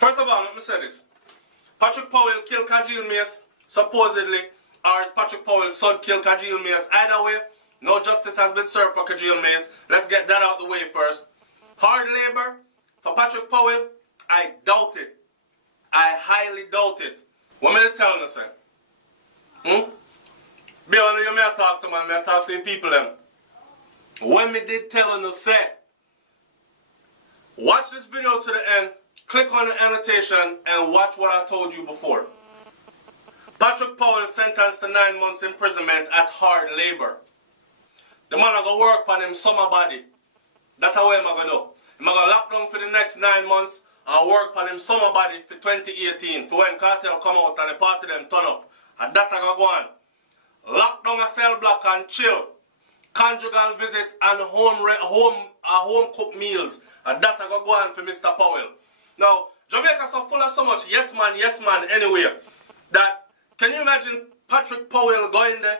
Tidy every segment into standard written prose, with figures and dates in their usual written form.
First of all, let me say this. Patrick Powell killed Khajeel Mais, supposedly, or is Patrick Powell's son killed Khajeel Mais? Either way, no justice has been served for Khajeel Mais. Let's get that out the way first. Hard labor for Patrick Powell, I doubt it. I highly doubt it. What am I telling you, say? Be honest, you may talk to man, may talk to the people them. When me did tell you, say, watch this video to the end, click on the annotation, and watch what I told you before. Patrick Powell sentenced to 9 months imprisonment at hard labor. The man are going to work on him summer body. That's how I'm going to do. I'm going to lock down for the next 9 months and work on him summer body for 2018. For when cartel come out and the party them turn up. And that's going to go on. Lock down a cell block and chill. Conjugal visit and home cooked meals. And that's going to go on for Mr. Powell. Now, Jamaica so full of so much yes man anywhere. That, can you imagine Patrick Powell going there?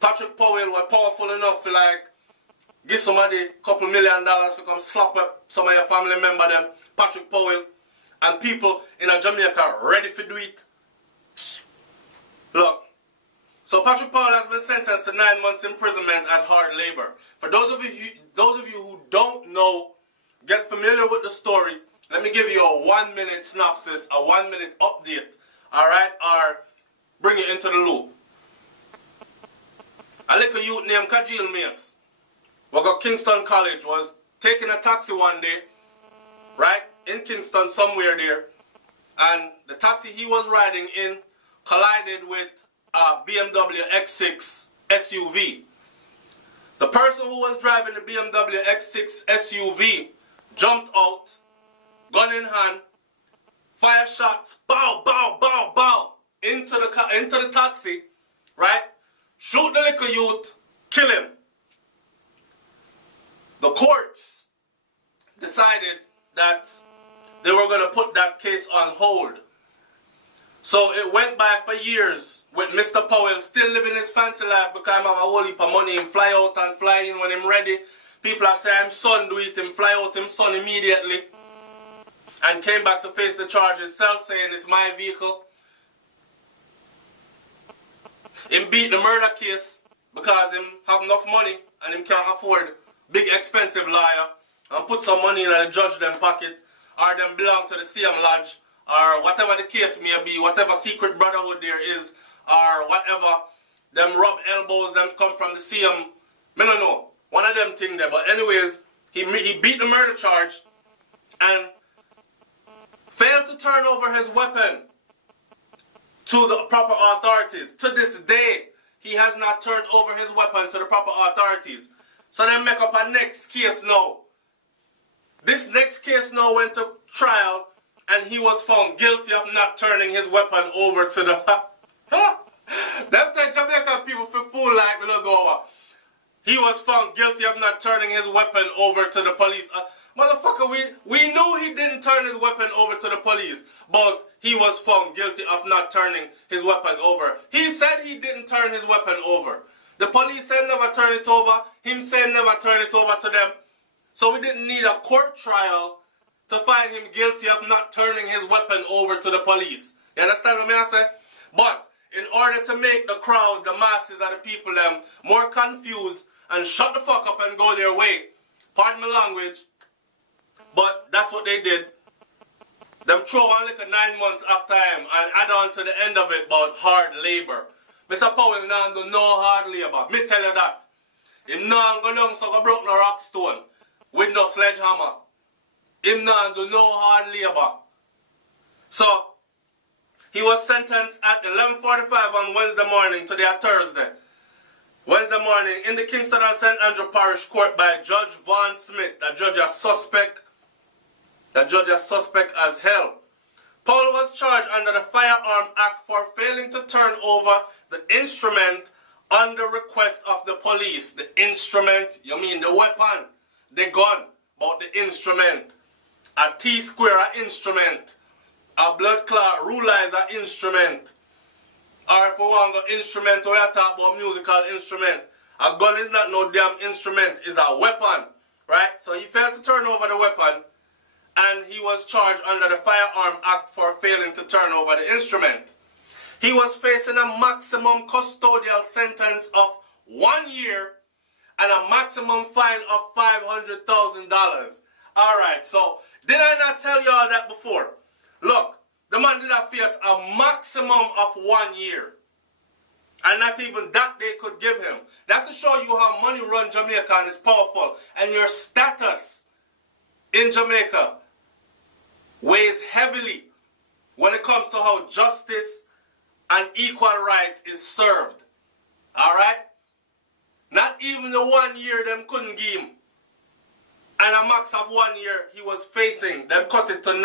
Patrick Powell was powerful enough to like give somebody a couple $1 million to come slap up some of your family member them, Patrick Powell, and people in Jamaica ready to do it. Look, so Patrick Powell has been sentenced to 9 months imprisonment at hard labor. For those of you who don't know, get familiar with the story. Let me give you a 1 minute synopsis, a 1 minute update, alright, or bring it into the loop. A little youth named Khajeel Mais, who got Kingston College, was taking a taxi one day, right, in Kingston, somewhere there, and the taxi he was riding in collided with a BMW X6 SUV. The person who was driving the BMW X6 SUV jumped out, gun in hand, fire shots, bow, bow, bow, bow, into the taxi, right? Shoot the little youth, kill him. The courts decided that they were going to put that case on hold. So it went by for years with Mr. Powell still living his fancy life because he have a whole heap of money. Him fly out and fly in when him ready. People are saying, son do it, him fly out him son immediately. And came back to face the charge himself, saying it's my vehicle. Him beat the murder case because him have enough money and him can't afford big expensive lawyer and put some money in the judge them pocket, or them belong to the same lodge, or whatever the case may be, whatever secret brotherhood there is, or whatever, them rub elbows, them come from the same, I don't know, one of them thing there. But anyways, he beat the murder charge and failed to turn over his weapon to the proper authorities. To this day, he has not turned over his weapon to the proper authorities. So they make up a next case now. This next case now went to trial and he was found guilty of not turning his weapon over to the... Them take Jamaican people for fool like we don't go over. He was found guilty of not turning his weapon over to the police. Motherfucker, we knew he didn't turn his weapon over to the police, but he was found guilty of not turning his weapon over. He said he didn't turn his weapon over. The police said never turn it over. Him said never turn it over to them. So we didn't need a court trial to find him guilty of not turning his weapon over to the police. You understand what I say? But in order to make the crowd, the masses of the people, more confused and shut the fuck up and go their way, pardon my language, but that's what they did. Them throw on like a 9 months after him and add on to the end of it about hard labor. Mr. Powell now do no hard labor. Me tell you that. Him now go down so go broke no rock stone with no sledgehammer. Him now do no hard labor. So he was sentenced at 11:45 on Wednesday morning, today at Thursday. Wednesday morning in the Kingston and St. Andrew Parish Court by Judge Vaughn Smith. That judge is suspect. That judge is suspect as hell. Powell was charged under the Firearm Act for failing to turn over the instrument on the request of the police. The instrument, you mean the weapon, the gun, but the instrument. A T-square, an instrument. A blood clot ruler is an instrument. Or if we want to go instrument, we are talking about musical instrument. A gun is not no damn instrument, it's a weapon. Right? So he failed to turn over the weapon. and he was charged under the Firearm Act for failing to turn over the instrument. He was facing a maximum custodial sentence of 1 year and a maximum fine of $500,000. Alright, so did I not tell y'all that before? Look, the man did not face a maximum of 1 year. And not even that they could give him. That's to show you how money run Jamaica and is powerful. And your status in Jamaica weighs heavily when it comes to how justice and equal rights is served. Alright? Not even the 1 year them couldn't give him. And a max of 1 year he was facing. Them cut it to 9.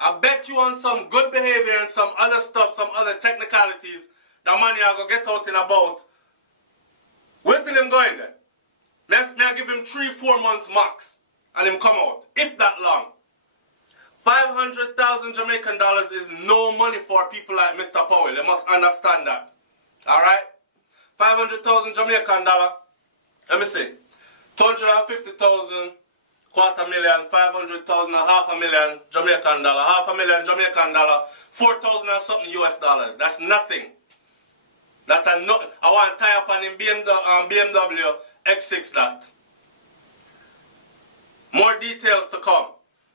I bet you on some good behavior and some other stuff, some other technicalities, the money I go get out in about. Wait till him go in there. May I give him 3-4 months max and him come out. If that long. 500,000 Jamaican dollars is no money for people like Mr. Powell. You must understand that. Alright? 500,000 Jamaican dollar. Let me see. 250,000, $250,000, 500,000, $500,000 Jamaican dollar, $500,000 Jamaican dollar, 4,000 and something US dollars. That's nothing. That I want to tie up on in BMW X6 that. More details to come.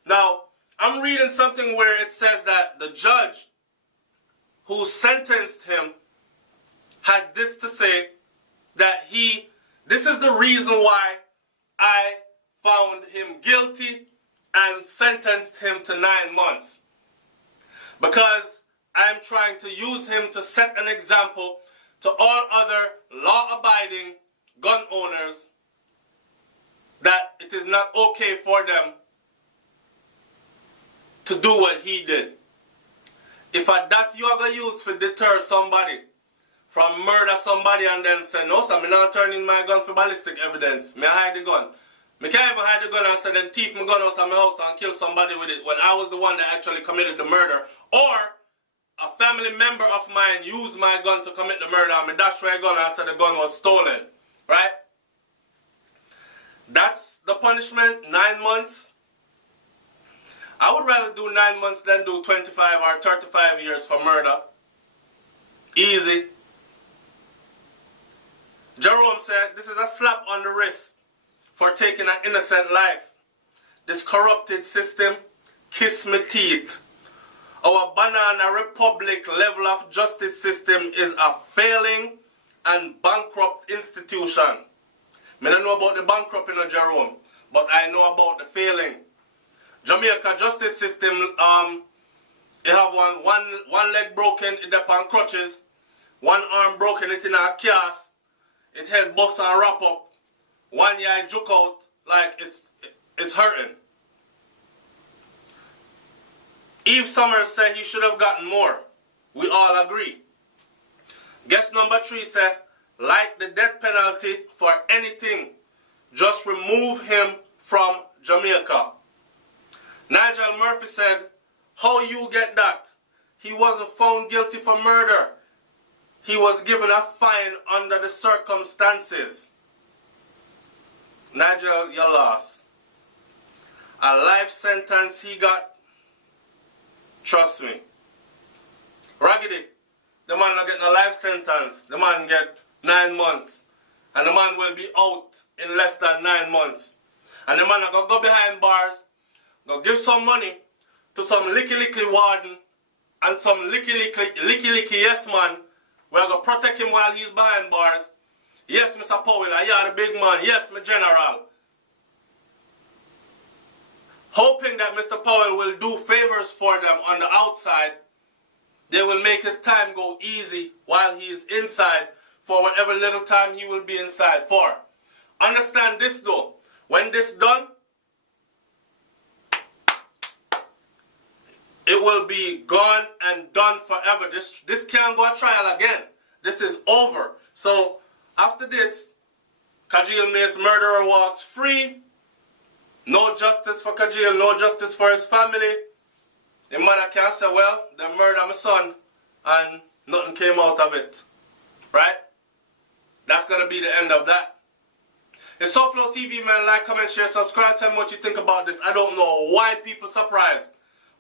Now, I'm reading something where it says that the judge who sentenced him had this to say, that this is the reason why I found him guilty and sentenced him to 9 months. Because I'm trying to use him to set an example to all other law-abiding gun owners that it is not okay for them to do what he did. If that you are going to use to deter somebody from murder somebody and then say, no sir, I'm not turning my gun for ballistic evidence. Me hide the gun. Me can't even hide the gun and say then thief my gun out of my house and kill somebody with it when I was the one that actually committed the murder. Or a family member of mine used my gun to commit the murder and me dash my gun and said the gun was stolen. Right? That's the punishment, 9 months. I would rather do 9 months than do 25 or 35 years for murder. Easy. Jerome said, this is a slap on the wrist for taking an innocent life. This corrupted system, kiss me teeth. Our banana republic level of justice system is a failing and bankrupt institution. I don't know about the bankrupt, Jerome, but I know about the failing. Jamaica justice system, you have one leg broken, it upon crutches, one arm broken, it in a cast, it head bust and wrap up, one eye juke out like it's hurting. Eve Summers said he should have gotten more. We all agree. Guest number 3 said, like the death penalty for anything, just remove him from Jamaica. Nigel Murphy said, how you get that? He wasn't found guilty for murder. He was given a fine under the circumstances. Nigel, you lost. A life sentence he got. Trust me. Raggedy, the man not getting a life sentence. The man get 9 months. And the man will be out in less than 9 months. And the man not gonna go behind bars, go give some money to some licky warden and some licky yes man. We're going to protect him while he's behind bars. Yes, Mr. Powell, you are the big man. Yes, my general. Hoping that Mr. Powell will do favors for them on the outside, they will make his time go easy while he is inside for whatever little time he will be inside for. Understand this though. When this done, it will be gone and done forever. This can't go a trial again. This is over. So after this, Khajeel Mais murderer walks free. No justice for Khajeel, no justice for his family. The mother can say, well, they murdered my son and nothing came out of it. Right? That's going to be the end of that. It's SouFLoTV, man. Like, comment, share, subscribe. Tell me what you think about this. I don't know why people surprised.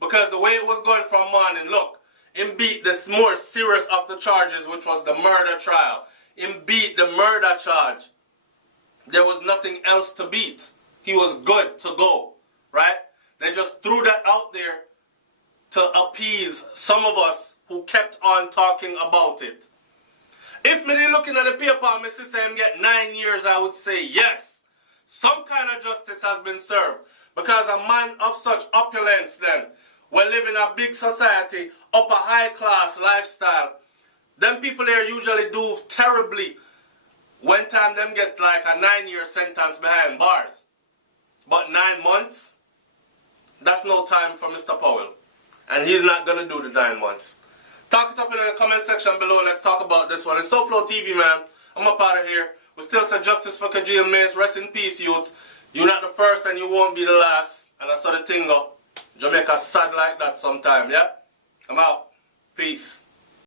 Because the way it was going from morning, look, him beat the more serious of the charges, which was the murder trial. Him beat the murder charge. There was nothing else to beat. He was good to go, right? They just threw that out there to appease some of us who kept on talking about it. If me looking at the paper and me see him get 9 years, I would say yes. Some kind of justice has been served. Because a man of such opulence then, will live in a big society, upper high class lifestyle. Them people here usually do terribly when time them get like a 9-year sentence behind bars. But 9 months, that's no time for Mr. Powell. And he's not going to do the 9 months. Talk it up in the comment section below. Let's talk about this one. It's SouFLoTV, man. I'm up out of here. We still say justice for Khajeel Mais. Rest in peace, youth. You're not the first and you won't be the last. And I saw the thing go. Jamaica sad like that sometime, yeah? I'm out. Peace.